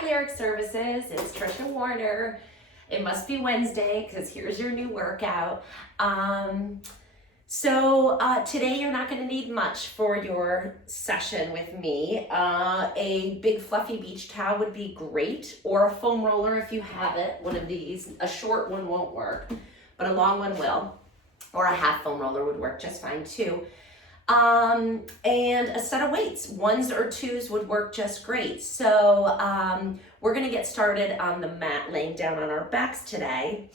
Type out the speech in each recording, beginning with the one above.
Hi Lyric Services, it's Trisha Warner. It must be Wednesday because here's your new workout. Today you're not going to need much for your session with me. A big fluffy beach towel would be great, or a foam roller if you have it, one of these. A short one won't work, but a long one will. Or a half foam roller would work just fine too. And a set of weights, ones or twos would work just great. So we're gonna get started on the mat, laying down on our backs today.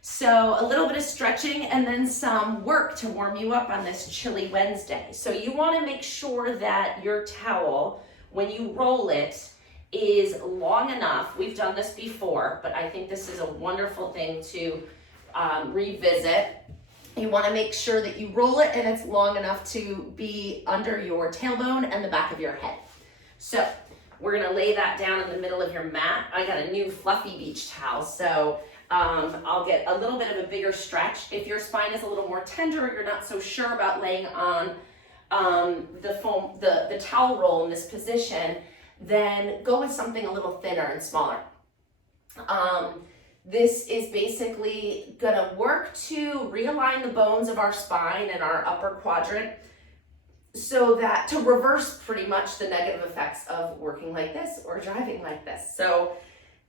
So a little bit of stretching and then some work to warm you up on this chilly Wednesday. So you wanna make sure that your towel, when you roll it, is long enough. We've done this before, but I think this is a wonderful thing to revisit. You want to make sure that you roll it and it's long enough to be under your tailbone and the back of your head. So we're going to lay that down in the middle of your mat. I got a new fluffy beach towel, so I'll get a little bit of a bigger stretch. If your spine is a little more tender or you're not so sure about laying on the towel roll in this position, then go with something a little thinner and smaller. This is basically gonna work to realign the bones of our spine and our upper quadrant so that to reverse pretty much the negative effects of working like this or driving like this. So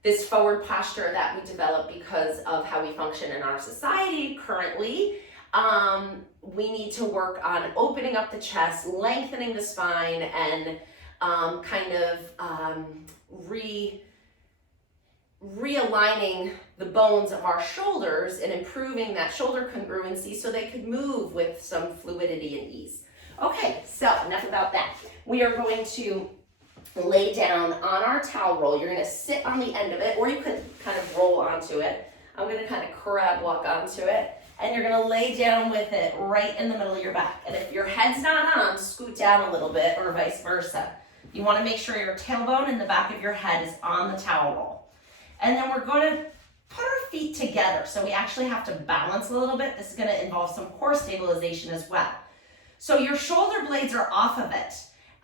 this forward posture that we develop because of how we function in our society currently, we need to work on opening up the chest, lengthening the spine, and realigning the bones of our shoulders and improving that shoulder congruency so they could move with some fluidity and ease. Okay, so enough about that. We are going to lay down on our towel roll. You're going to sit on the end of it, or you could kind of roll onto it. I'm going to kind of crab walk onto it, and you're going to lay down with it right in the middle of your back. And if your head's not on, scoot down a little bit, or vice versa. You want to make sure your tailbone and the back of your head is on the towel roll. And then we're going to put our feet together. So we actually have to balance a little bit. This is going to involve some core stabilization as well. So your shoulder blades are off of it.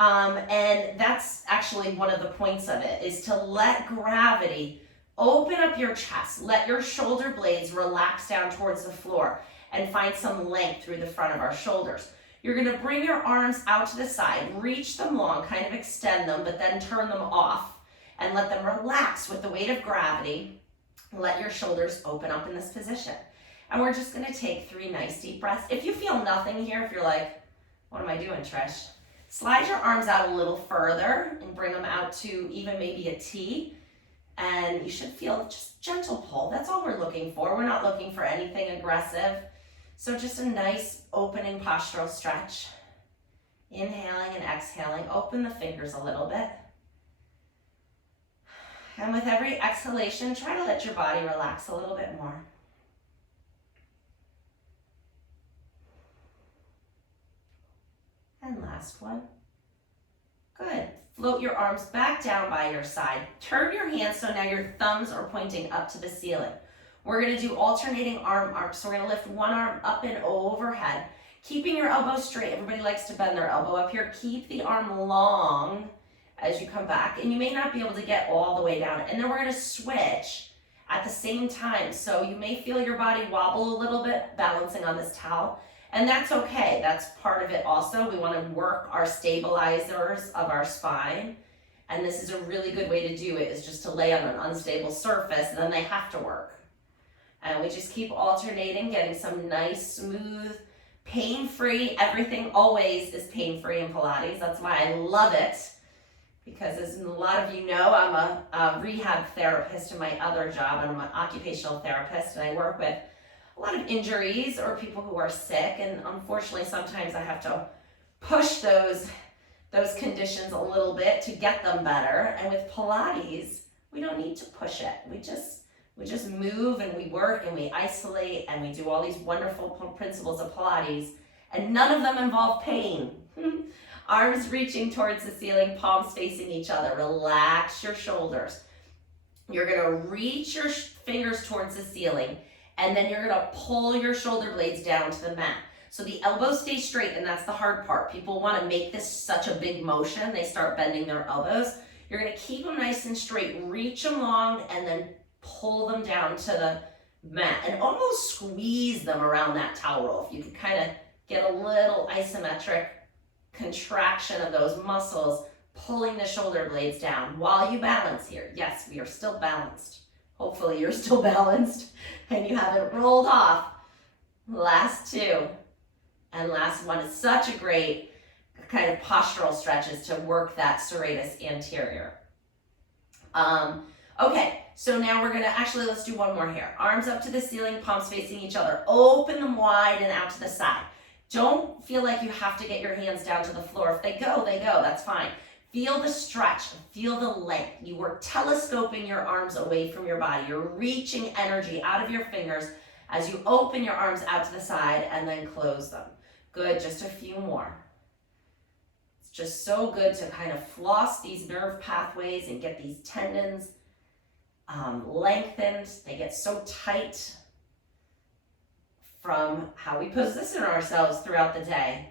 And that's actually one of the points of it, is to let gravity open up your chest. Let your shoulder blades relax down towards the floor and find some length through the front of our shoulders. You're going to bring your arms out to the side, reach them long, kind of extend them, but then turn them off. And let them relax with the weight of gravity. Let your shoulders open up in this position. And we're just gonna take 3 nice deep breaths. If you feel nothing here, if you're like, what am I doing, Trish? Slide your arms out a little further and bring them out to even maybe a T. And you should feel just gentle pull. That's all we're looking for. We're not looking for anything aggressive. So just a nice opening postural stretch. Inhaling and exhaling. Open the fingers a little bit. And with every exhalation, try to let your body relax a little bit more. And last one. Good. Float your arms back down by your side. Turn your hands so now your thumbs are pointing up to the ceiling. We're going to do alternating arm arcs. So we're going to lift one arm up and overhead, keeping your elbow straight. Everybody likes to bend their elbow up here. Keep the arm long as you come back, and you may not be able to get all the way down. And then we're going to switch at the same time. So you may feel your body wobble a little bit balancing on this towel, and that's okay. That's part of it also. We want to work our stabilizers of our spine, and this is a really good way to do it, is just to lay on an unstable surface, and then they have to work. And we just keep alternating, getting some nice, smooth, pain-free. Everything always is pain-free in Pilates. That's why I love it. Because as a lot of you know, I'm a rehab therapist in my other job, and I'm an occupational therapist, and I work with a lot of injuries or people who are sick, and unfortunately sometimes I have to push those conditions a little bit to get them better. And with Pilates, we don't need to push it. We just move and we work and we isolate and we do all these wonderful principles of Pilates, and none of them involve pain. Arms reaching towards the ceiling, palms facing each other. Relax your shoulders. You're gonna reach your fingers towards the ceiling, and then you're gonna pull your shoulder blades down to the mat. So the elbows stay straight, and that's the hard part. People wanna make this such a big motion, they start bending their elbows. You're gonna keep them nice and straight, reach them long, and then pull them down to the mat and almost squeeze them around that towel roll. If you can kind of get a little isometric contraction of those muscles, pulling the shoulder blades down while you balance here. Yes, we are still balanced. Hopefully you're still balanced and you haven't rolled off. Last two and last one is such a great kind of postural stretches to work that serratus anterior. Okay, so now we're gonna let's do one more here. Arms up to the ceiling, palms facing each other. Open them wide and out to the side. Don't feel like you have to get your hands down to the floor. If they go, that's fine. Feel the stretch, feel the length. You are telescoping your arms away from your body. You're reaching energy out of your fingers as you open your arms out to the side and then close them. Good, just a few more. It's just so good to kind of floss these nerve pathways and get these tendons lengthened. They get so tight from how we position ourselves throughout the day.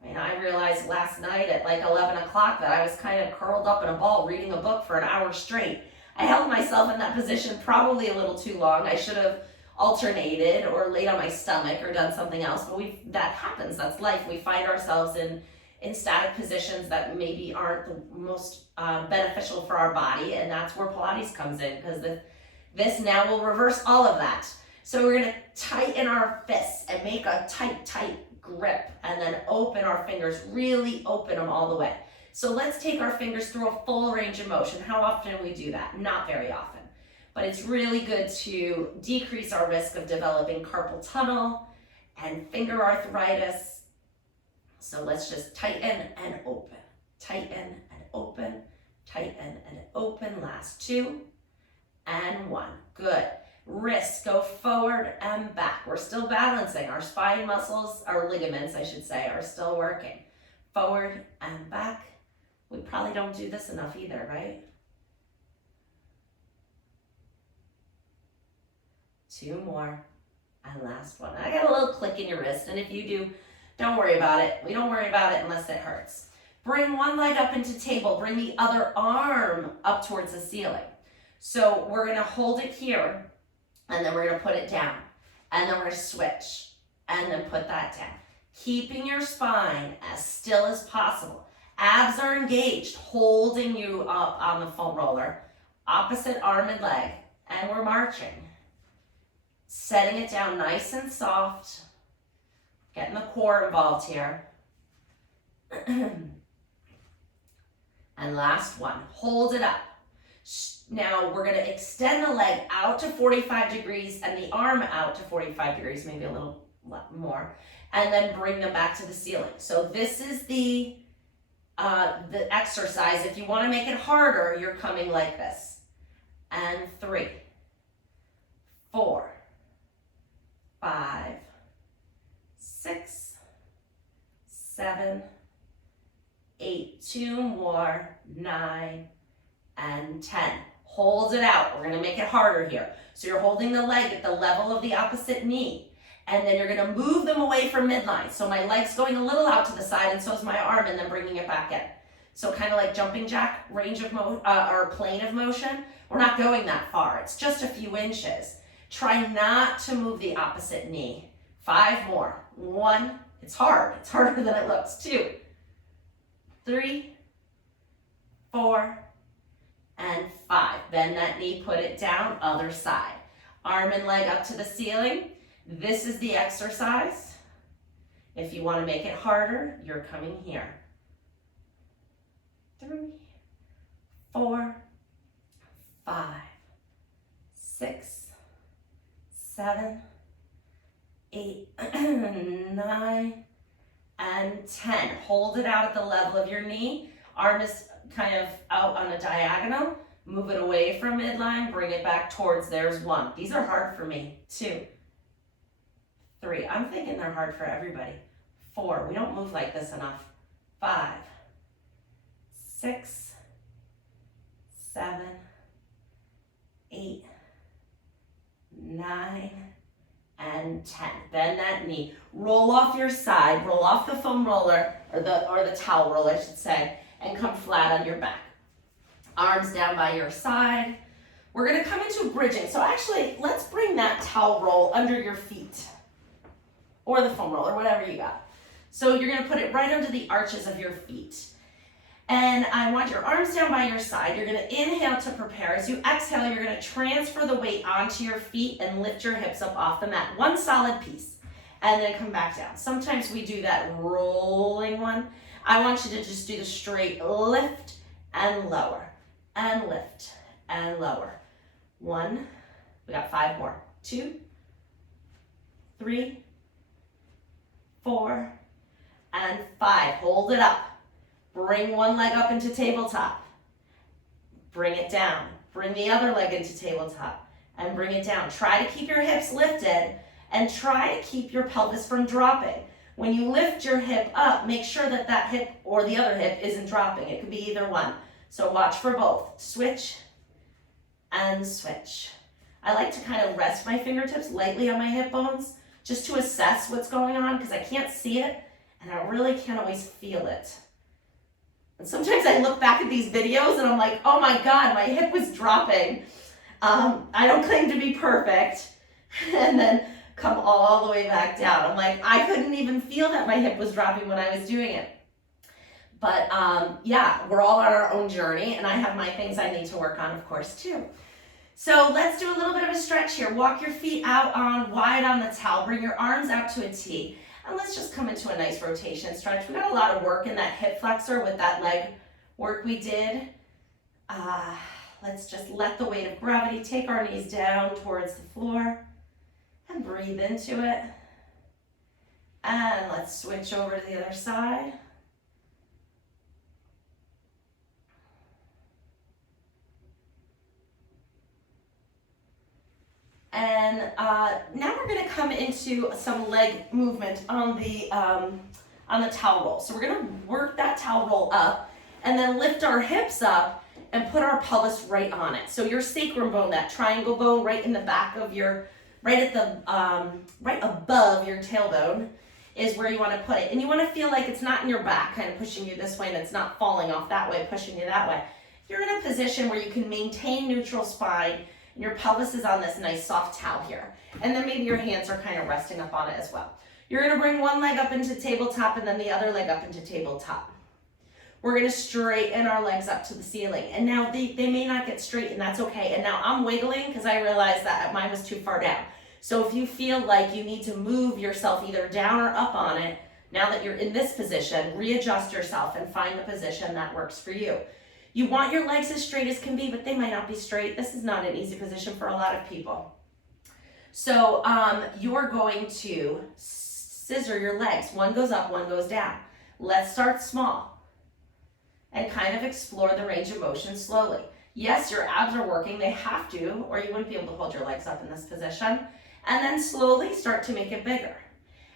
I mean, I realized last night at like 11 o'clock that I was kind of curled up in a ball reading a book for an hour straight. I held myself in that position probably a little too long. I should have alternated or laid on my stomach or done something else, but that happens. That's life. We find ourselves in static positions that maybe aren't the most beneficial for our body, and that's where Pilates comes in, because this now will reverse all of that. So we're gonna tighten our fists and make a tight grip, and then open our fingers, really open them all the way. So let's take our fingers through a full range of motion. How often do we do that? Not very often, but it's really good to decrease our risk of developing carpal tunnel and finger arthritis. So let's just tighten and open, tighten and open, tighten and open. Last two and one. Good. Wrists go forward and back. We're still balancing. Our spine muscles, our ligaments, I should say, are still working. Forward and back. We probably don't do this enough either, right? Two more and last one. I got a little click in your wrist, and if you do, don't worry about it. We don't worry about it unless it hurts. Bring one leg up into table. Bring the other arm up towards the ceiling. So we're gonna hold it here, and then we're gonna put it down. And then we're gonna switch, and then put that down. Keeping your spine as still as possible. Abs are engaged, holding you up on the foam roller. Opposite arm and leg, and we're marching. Setting it down nice and soft. Getting the core involved here. And last one, hold it up. Now we're gonna extend the leg out to 45 degrees and the arm out to 45 degrees, maybe a little more, and then bring them back to the ceiling. So this is the exercise. If you wanna make it harder, you're coming like this. And 3, 4, 5, 6, 7, 8, 2 more, 9, and 10. Hold it out. We're gonna make it harder here. So you're holding the leg at the level of the opposite knee, and then you're gonna move them away from midline. So my leg's going a little out to the side, and so is my arm, and then bringing it back in. So kind of like jumping jack range of or plane of motion. We're not going that far. It's just a few inches. Try not to move the opposite knee. 5 more. 1. It's hard. It's harder than it looks. 2, 3, 4, and 5. Bend that knee, put it down, other side. Arm and leg up to the ceiling. This is the exercise. If you want to make it harder, you're coming here. 3, 4, 5, 6, 7, 8, 9, and 10. Hold it out at the level of your knee. Arm is kind of out on a diagonal. Move it away from midline, bring it back towards. There's 1. These are hard for me. 2, 3. I'm thinking they're hard for everybody. 4. We don't move like this enough. 5, 6, 7, 8, 9, and 10. Bend that knee. Roll off your side. Roll off the foam roller, or the towel roller, I should say, and come flat on your back. Arms down by your side. We're gonna come into bridging. So actually, let's bring that towel roll under your feet, or the foam roll, or whatever you got. So you're gonna put it right under the arches of your feet. And I want your arms down by your side. You're gonna inhale to prepare. As you exhale, you're gonna transfer the weight onto your feet and lift your hips up off the mat. One solid piece, and then come back down. Sometimes we do that rolling one. I want you to just do the straight lift and lower, and lift and lower. 1, we got 5 more. 2, 3, 4, and 5. Hold it up. Bring one leg up into tabletop. Bring it down. Bring the other leg into tabletop and bring it down. Try to keep your hips lifted and try to keep your pelvis from dropping. When you lift your hip up, make sure that that hip or the other hip isn't dropping. It could be either one. So watch for both. Switch and switch. I like to kind of rest my fingertips lightly on my hip bones just to assess what's going on because I can't see it and I really can't always feel it. And sometimes I look back at these videos and I'm like, oh my God, my hip was dropping. I don't claim to be perfect. And then come all the way back down. I'm like, I couldn't even feel that my hip was dropping when I was doing it. But yeah, we're all on our own journey and I have my things I need to work on, of course, too. So let's do a little bit of a stretch here. Walk your feet out wide on the towel. Bring your arms out to a T. And let's just come into a nice rotation stretch. We got a lot of work in that hip flexor with that leg work we did. Let's just let the weight of gravity take our knees down towards the floor and breathe into it. And let's switch over to the other side. And now we're going to come into some leg movement on the towel roll. So we're going to work that towel roll up and then lift our hips up and put our pelvis right on it. So your sacrum bone, that triangle bone right in the back of your, right above your tailbone is where you want to put it. And you want to feel like it's not in your back, kind of pushing you this way, and it's not falling off that way, pushing you that way. You're in a position where you can maintain neutral spine. Your pelvis is on this nice soft towel here. And then maybe your hands are kind of resting up on it as well. You're gonna bring one leg up into tabletop and then the other leg up into tabletop. We're gonna straighten our legs up to the ceiling. And now they may not get straight and that's okay. And now I'm wiggling because I realized that mine was too far down. So if you feel like you need to move yourself either down or up on it, now that you're in this position, readjust yourself and find the position that works for you. You want your legs as straight as can be, but they might not be straight. This is not an easy position for a lot of people. So you're going to scissor your legs. One goes up, one goes down. Let's start small and kind of explore the range of motion slowly. Yes, your abs are working. They have to, or you wouldn't be able to hold your legs up in this position. And then slowly start to make it bigger.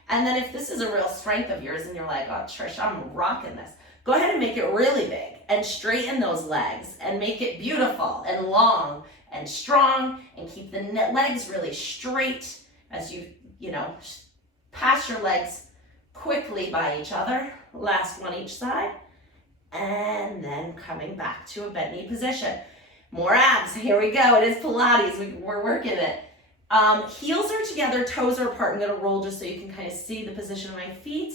And then if this is a real strength of yours and you're like, oh, Trish, I'm rocking this. Go ahead and make it really big and straighten those legs and make it beautiful and long and strong and keep the legs really straight as you pass your legs quickly by each other. Last one each side. And then coming back to a bent knee position. More abs. Here we go. It is Pilates. We're working it. Heels are together, toes are apart. I'm going to roll just so you can kind of see the position of my feet.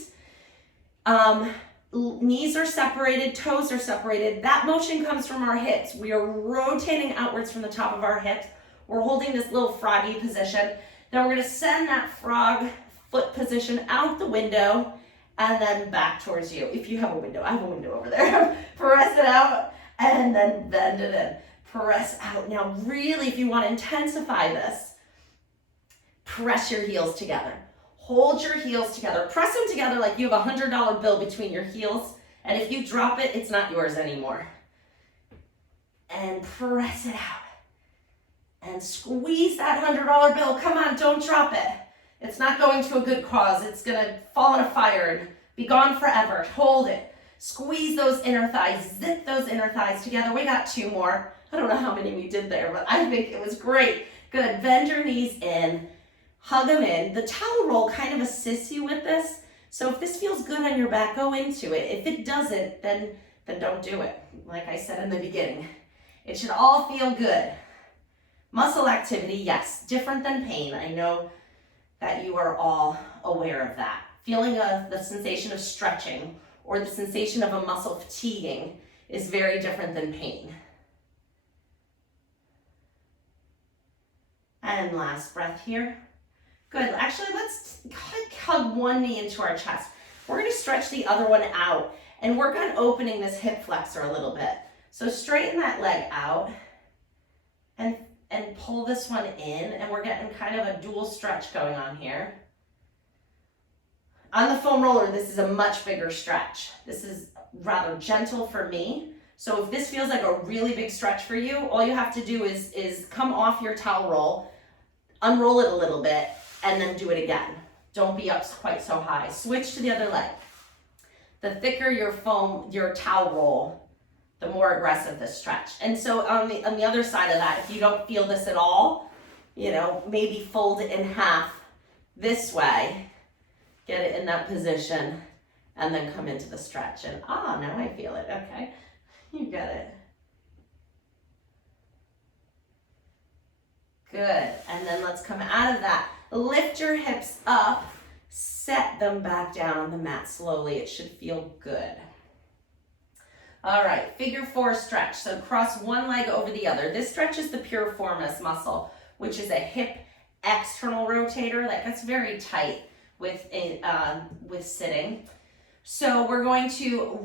Knees are separated, toes are separated. That motion comes from our hips. We are rotating outwards from the top of our hips. We're holding this little froggy position. Then we're going to send that frog foot position out the window and then back towards you. If you have a window, I have a window over there. Press it out and then bend it in. Press out. Now really, if you want to intensify this, press your heels together. Hold your heels together. Press them together like you have a $100 bill between your heels. And if you drop it, it's not yours anymore. And press it out. And squeeze that $100 bill. Come on, don't drop it. It's not going to a good cause. It's going to fall in a fire and be gone forever. Hold it. Squeeze those inner thighs. Zip those inner thighs together. We got 2 more. I don't know how many we did there, but I think it was great. Good. Bend your knees in. Hug them in. The towel roll kind of assists you with this. So if this feels good on your back, go into it. If it doesn't, then don't do it. Like I said in the beginning. It should all feel good. Muscle activity, yes, different than pain. I know that you are all aware of that. Feeling the sensation of stretching or the sensation of a muscle fatiguing is very different than pain. And last breath here. Good. Actually, let's hug one knee into our chest. We're going to stretch the other one out and work on opening this hip flexor a little bit. So straighten that leg out and pull this one in, and we're getting kind of a dual stretch going on here. On the foam roller, this is a much bigger stretch. This is rather gentle for me. So if this feels like a really big stretch for you, all you have to do is come off your towel roll, unroll it a little bit, and then do it again. Don't be up quite so high. Switch to the other leg. The thicker your towel roll, the more aggressive the stretch. And so on the other side of that, if you don't feel this at all, maybe fold it in half this way, get it in that position, and then come into the stretch. And now I feel it. Okay, you get it. Good, and then let's come out of that. Lift your hips up, set them back down on the mat slowly. It should feel good. All right, figure 4 stretch. So cross one leg over the other. This stretches the piriformis muscle, which is a hip external rotator that gets very tight with sitting. So we're going to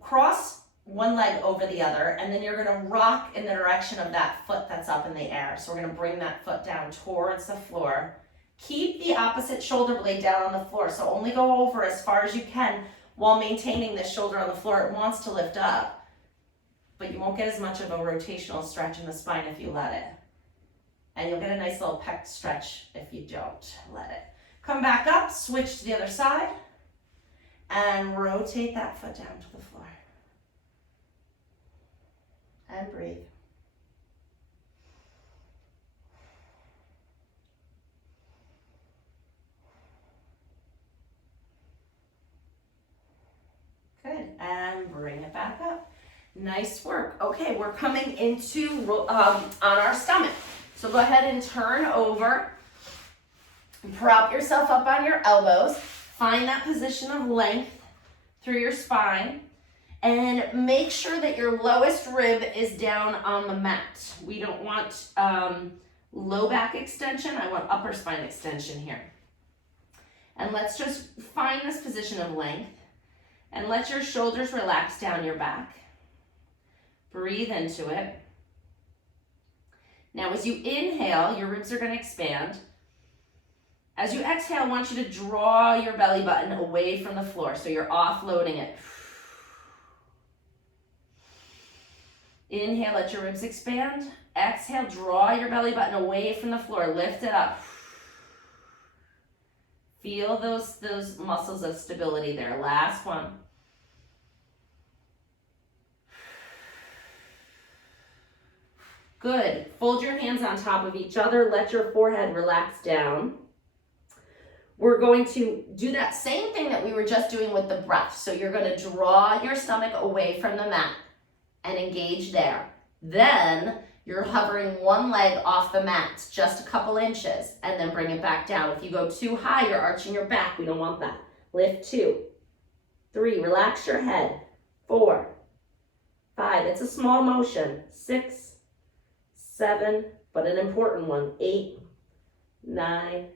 cross one leg over the other, and then you're going to rock in the direction of that foot that's up in the air. So we're going to bring that foot down towards the floor. Keep the opposite shoulder blade down on the floor. So only go over as far as you can while maintaining this shoulder on the floor. It wants to lift up, but you won't get as much of a rotational stretch in the spine if you let it. And you'll get a nice little pec stretch if you don't let it. Come back up, switch to the other side, and rotate that foot down to the floor. And breathe. Good, and bring it back up. Nice work. Okay, we're coming into on our stomach. So go ahead and turn over. Prop yourself up on your elbows. Find that position of length through your spine. And make sure that your lowest rib is down on the mat. We don't want low back extension. I want upper spine extension here. And let's just find this position of length. And let your shoulders relax down your back. Breathe into it. Now as you inhale, your ribs are going to expand. As you exhale, I want you to draw your belly button away from the floor, so you're offloading it. Inhale, let your ribs expand. Exhale, draw your belly button away from the floor. Lift it up. Feel those muscles of stability there. Last one. Good. Fold your hands on top of each other. Let your forehead relax down. We're going to do that same thing that we were just doing with the breath. So you're going to draw your stomach away from the mat and engage there. Then you're hovering one leg off the mat, just a couple inches, and then bring it back down. If you go too high, you're arching your back. We don't want that. Lift 2, 3, relax your head. 4, 5, it's a small motion. 6, 7, but an important one. 8, 9,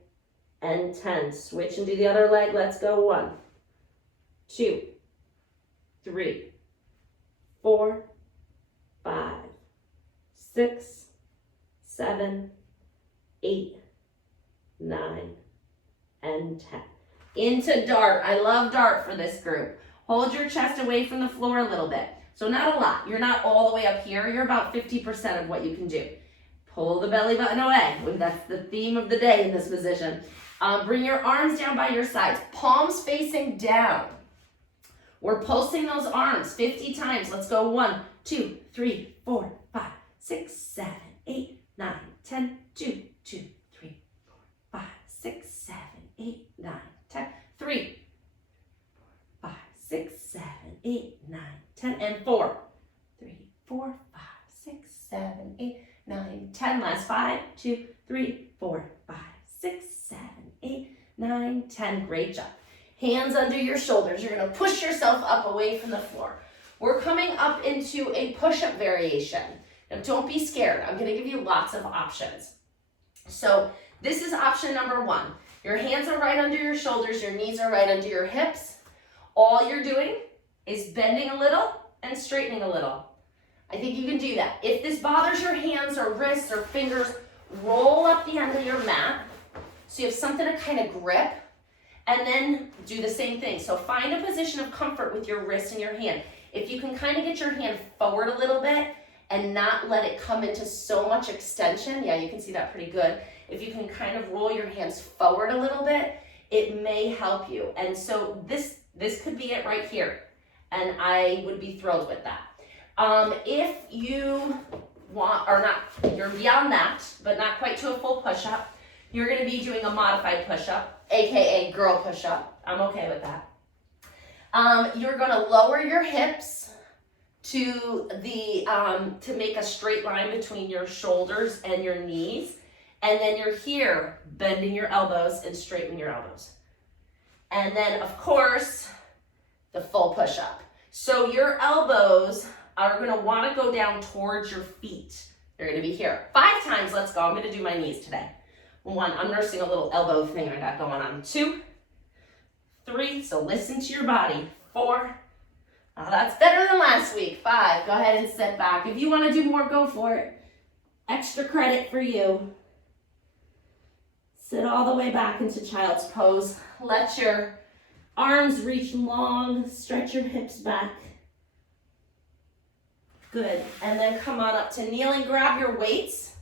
and 10. Switch and do the other leg. Let's go. 1, 2, 3, 4, 5, 6, 7, 8, 9, and 10. Into dart. I love dart for this group. Hold your chest away from the floor a little bit. So not a lot. You're not all the way up here. You're about 50% of what you can do. Pull the belly button away. That's the theme of the day in this position. Bring your arms down by your sides. Palms facing down. We're pulsing those arms 50 times. Let's go. 1, 2, 3, 4, 5, 6, 7, 8, 9, 10. 2, 2, 3, 4, 5, 6, 7, 8, 9, 10. 3, 4, 5, 6, 7, 8, 9, 10. And 4, 3, 4, 5, 6, 7, 8, 9, 10. Last 5, 2, 3, 4, 5, 6, 7, 8, 9, 10. Great job. Hands under your shoulders. You're going to push yourself up away from the floor. We're coming up into a push-up variation. Now, don't be scared. I'm going to give you lots of options. So this is option number 1. Your hands are right under your shoulders. Your knees are right under your hips. All you're doing is bending a little and straightening a little. I think you can do that. If this bothers your hands or wrists or fingers, roll up the end of your mat so you have something to kind of grip, and then do the same thing. So find a position of comfort with your wrist and your hand. If you can kind of get your hand forward a little bit and not let it come into so much extension, yeah, you can see that pretty good. If you can kind of roll your hands forward a little bit, it may help you. And so this could be it right here. And I would be thrilled with that. If you want, or not, you're beyond that, but not quite to a full push-up, you're gonna be doing a modified push-up, AKA girl push-up. I'm okay with that. You're gonna lower your hips to to make a straight line between your shoulders and your knees. And then you're here, bending your elbows and straightening your elbows. And then, of course, the full push-up. So your elbows are gonna wanna go down towards your feet. They're gonna be here. 5 times, let's go. I'm gonna do my knees today. 1, I'm nursing a little elbow thing I got going on. 2, 3, so listen to your body. 4, oh, that's better than last week. 5, go ahead and sit back. If you wanna do more, go for it. Extra credit for you. Sit all the way back into child's pose. Let your arms reach long, stretch your hips back. Good, and then come on up to kneeling, grab your weights.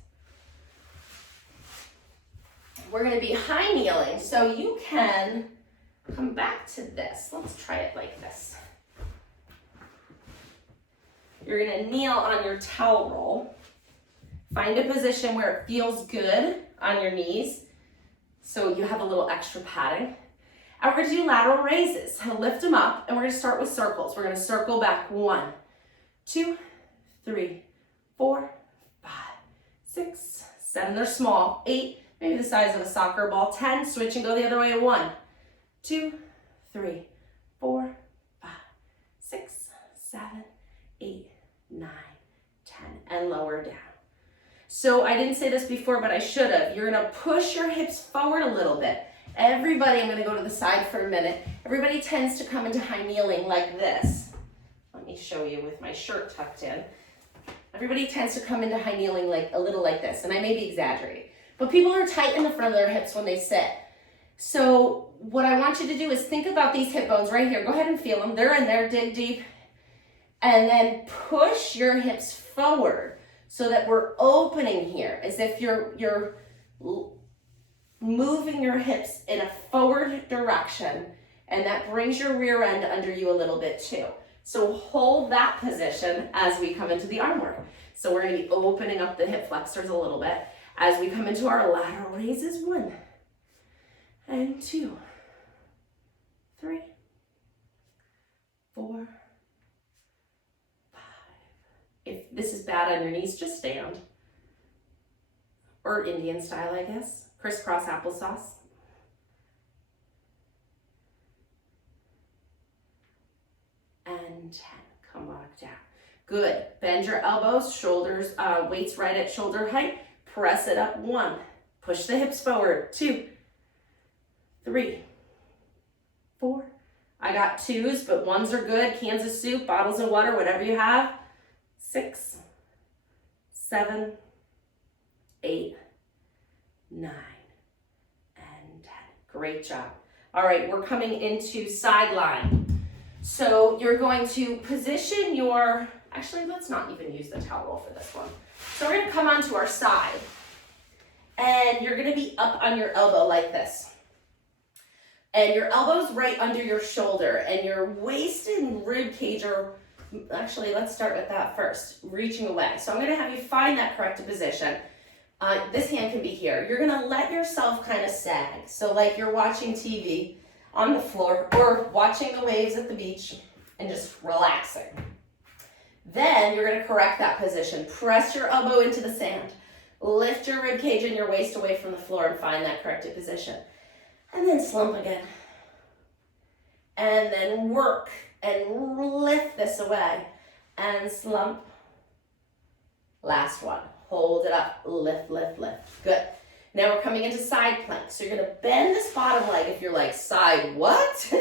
We're gonna be high kneeling, so you can come back to this. Let's try it like this. You're gonna kneel on your towel roll. Find a position where it feels good on your knees, so you have a little extra padding. And we're gonna do lateral raises. Lift them up, and we're gonna start with circles. We're gonna circle back 1, 2, 3, 4, 5, 6, 7. They're small. 8, maybe the size of a soccer ball. 10, switch and go the other way. 1, 2, 3, 4, 5, 6, 7, 8, 9, 10, and lower down. So I didn't say this before, but I should have. You're gonna push your hips forward a little bit. Everybody, I'm gonna go to the side for a minute. Everybody tends to come into high kneeling like this. Let me show you with my shirt tucked in. Everybody tends to come into high kneeling like a little like this, and I may be exaggerating, but people are tight in the front of their hips when they sit. So what I want you to do is think about these hip bones right here. Go ahead and feel them. They're in there, dig deep. And then push your hips forward so that we're opening here, as if you're moving your hips in a forward direction, and that brings your rear end under you a little bit too. So hold that position as we come into the arm work. So we're gonna be opening up the hip flexors a little bit as we come into our lateral raises. 1 and 2, 3, 4, 5. If this is bad on your knees, just stand. Or Indian style, I guess. Crisscross applesauce. And 10, come back down. Good, bend your elbows, shoulders, weights right at shoulder height. Press it up. 1, push the hips forward. 2, 3, 4. I got 2s, but 1s are good. Kansas soup, bottles of water, whatever you have. 6, 7, 8, 9, and 10. Great job. All right, we're coming into sideline. So you're going to position your, actually, let's not even use the towel roll for this one. So we're gonna come onto our side, and you're gonna be up on your elbow like this. And your elbow's right under your shoulder, and your waist and rib cage are, actually, let's start with that first, reaching away. So I'm gonna have you find that correct position. This hand can be here. You're gonna let yourself kind of sag. So like you're watching TV on the floor or watching the waves at the beach and just relaxing. Then you're gonna correct that position. Press your elbow into the sand. Lift your rib cage and your waist away from the floor and find that corrected position. And then slump again. And then work and lift this away. And slump. Last one. Hold it up. Lift, lift, lift. Good. Now we're coming into side plank. So you're gonna bend this bottom leg. If you're like, side what?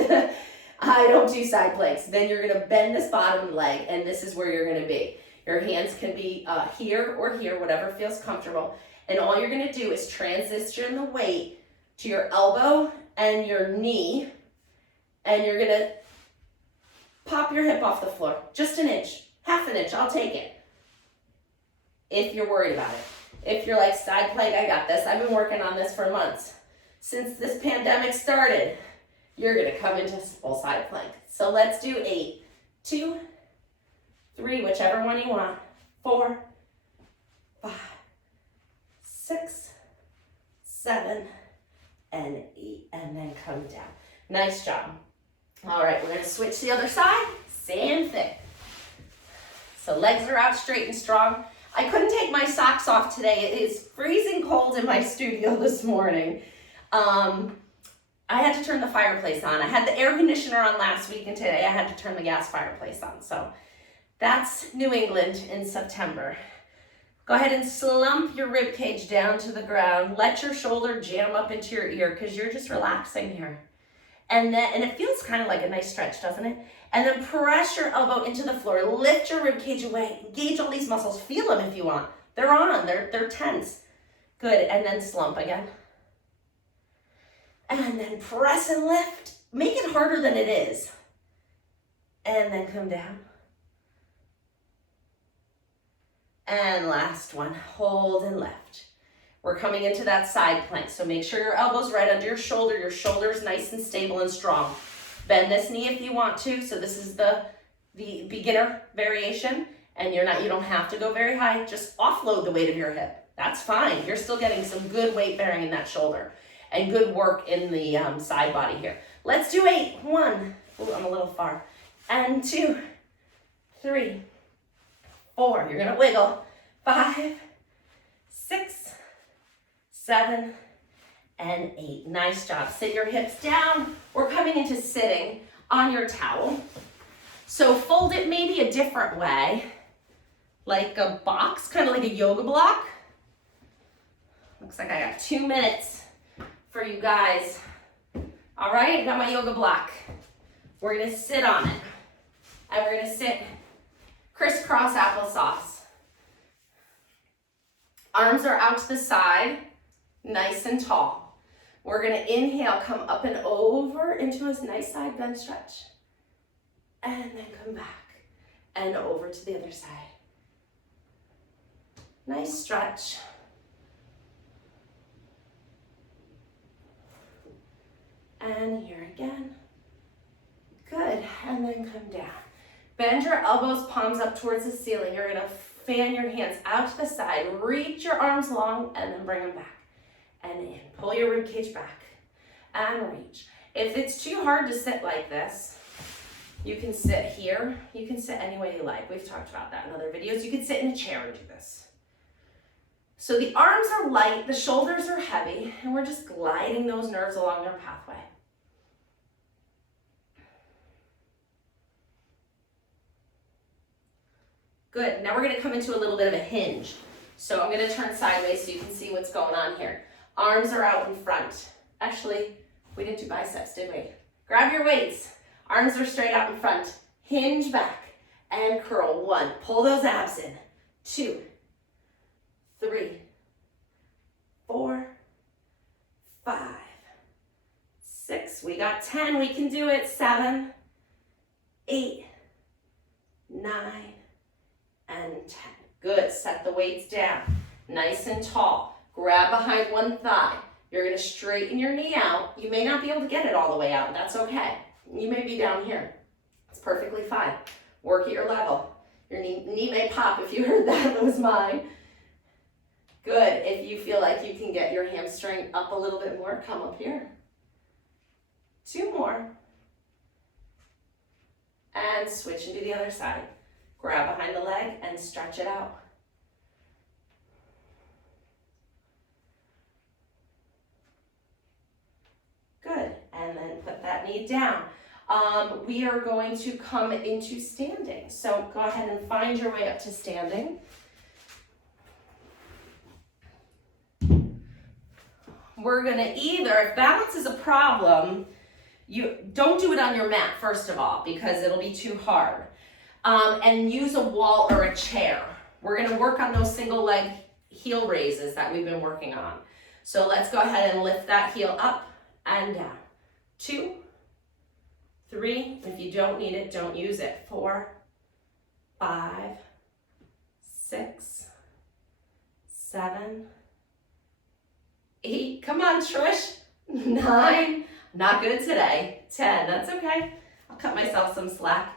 I don't do side planks. Then you're gonna bend this bottom leg, and this is where you're gonna be. Your hands can be here or here, whatever feels comfortable. And all you're gonna do is transition the weight to your elbow and your knee, and you're gonna pop your hip off the floor. Just an inch, half an inch, I'll take it. If you're worried about it. If you're like, side plank, I got this. I've been working on this for months. Since this pandemic started, you're gonna come into full side plank. So let's do 8, 2, 3, whichever one you want. 4, 5, 6, 7, and 8, and then come down. Nice job. All right, we're gonna switch to the other side. Same thing. So legs are out straight and strong. I couldn't take my socks off today. It is freezing cold in my studio this morning. I had to turn the fireplace on. I had the air conditioner on last week, and today I had to turn the gas fireplace on. So that's New England in September. Go ahead and slump your rib cage down to the ground. Let your shoulder jam up into your ear because you're just relaxing here. And it feels kind of like a nice stretch, doesn't it? And then press your elbow into the floor. Lift your rib cage away. Engage all these muscles. Feel them if you want. They're on. They're tense. Good. And then slump again. And then press and lift. Make it harder than it is. And then come down. And last one. Hold and lift. We're coming into that side plank. So make sure your elbow's right under your shoulder. Your shoulder's nice and stable and strong. Bend this knee if you want to. So this is the beginner variation. And you don't have to go very high. Just offload the weight of your hip. That's fine. You're still getting some good weight bearing in that shoulder. And good work in the side body here. Let's do 8. 1. Ooh, I'm a little far. And 2, 3, 4. You're going to wiggle. 5, 6, 7, and 8. Nice job. Sit your hips down. We're coming into sitting on your towel. So fold it maybe a different way, like a box, kind of like a yoga block. Looks like I got 2 minutes for you guys. All right, I got my yoga block. We're gonna sit on it. And we're gonna sit crisscross applesauce. Arms are out to the side, nice and tall. We're gonna inhale, come up and over into a nice side bend stretch. And then come back and over to the other side. Nice stretch. And here again. Good, and then come down. Bend your elbows, palms up towards the ceiling. You're gonna fan your hands out to the side. Reach your arms long and then bring them back. And in, pull your rib cage back and reach. If it's too hard to sit like this, you can sit here. You can sit any way you like. We've talked about that in other videos. You can sit in a chair and do this. So the arms are light, the shoulders are heavy, and we're just gliding those nerves along their pathway. Good, now we're gonna come into a little bit of a hinge. So I'm gonna turn sideways so you can see what's going on here. Arms are out in front. Actually, we didn't do biceps, did we? Grab your weights. Arms are straight out in front. Hinge back and curl. 1, pull those abs in. 2, 3, 4, 5, 6. We got 10. We can do it. 7, 8, 9, and 10. Good. Set the weights down. Nice and tall. Grab behind one thigh. You're going to straighten your knee out. You may not be able to get it all the way out. That's okay. You may be down here. It's perfectly fine. Work at your level. Your knee may pop. If you heard that, that was mine. Good. If you feel like you can get your hamstring up a little bit more, come up here. 2 more. And switch into the other side. Grab behind the leg and stretch it out. Good, and then put that knee down. We are going to come into standing. So go ahead and find your way up to standing. We're gonna either, if balance is a problem, you don't do it on your mat, first of all, because it'll be too hard. And use a wall or a chair. We're gonna work on those single leg heel raises that we've been working on. So let's go ahead and lift that heel up and down. 2, 3, if you don't need it, don't use it. 4, 5, 6, 7, 8, come on Trish, 9, not good today, 10, that's okay. I'll cut myself some slack.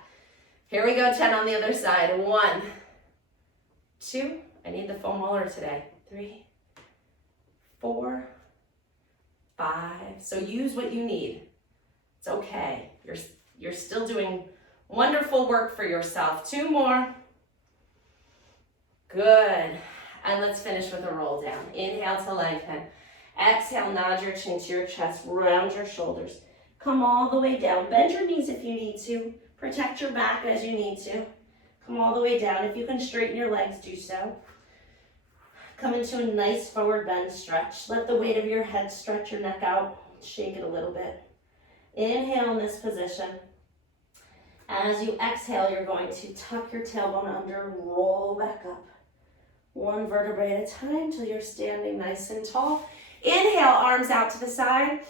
Here we go, 10 on the other side. 1, 2, I need the foam roller today. 3, 4, 5, so use what you need. It's okay, you're still doing wonderful work for yourself. 2 more. Good, and let's finish with a roll down. Inhale to lengthen. Exhale, nod your chin to your chest, round your shoulders. Come all the way down. Bend your knees if you need to. Protect your back as you need to. Come all the way down. If you can straighten your legs, do so. Come into a nice forward bend stretch. Let the weight of your head stretch your neck out. Shake it a little bit. Inhale in this position. As you exhale, you're going to tuck your tailbone under, roll back up. 1 vertebrae at a time till you're standing nice and tall. Inhale, arms out to the side.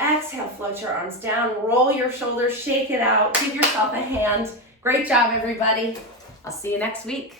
Exhale, float your arms down, roll your shoulders, shake it out, give yourself a hand. Great job, everybody. I'll see you next week.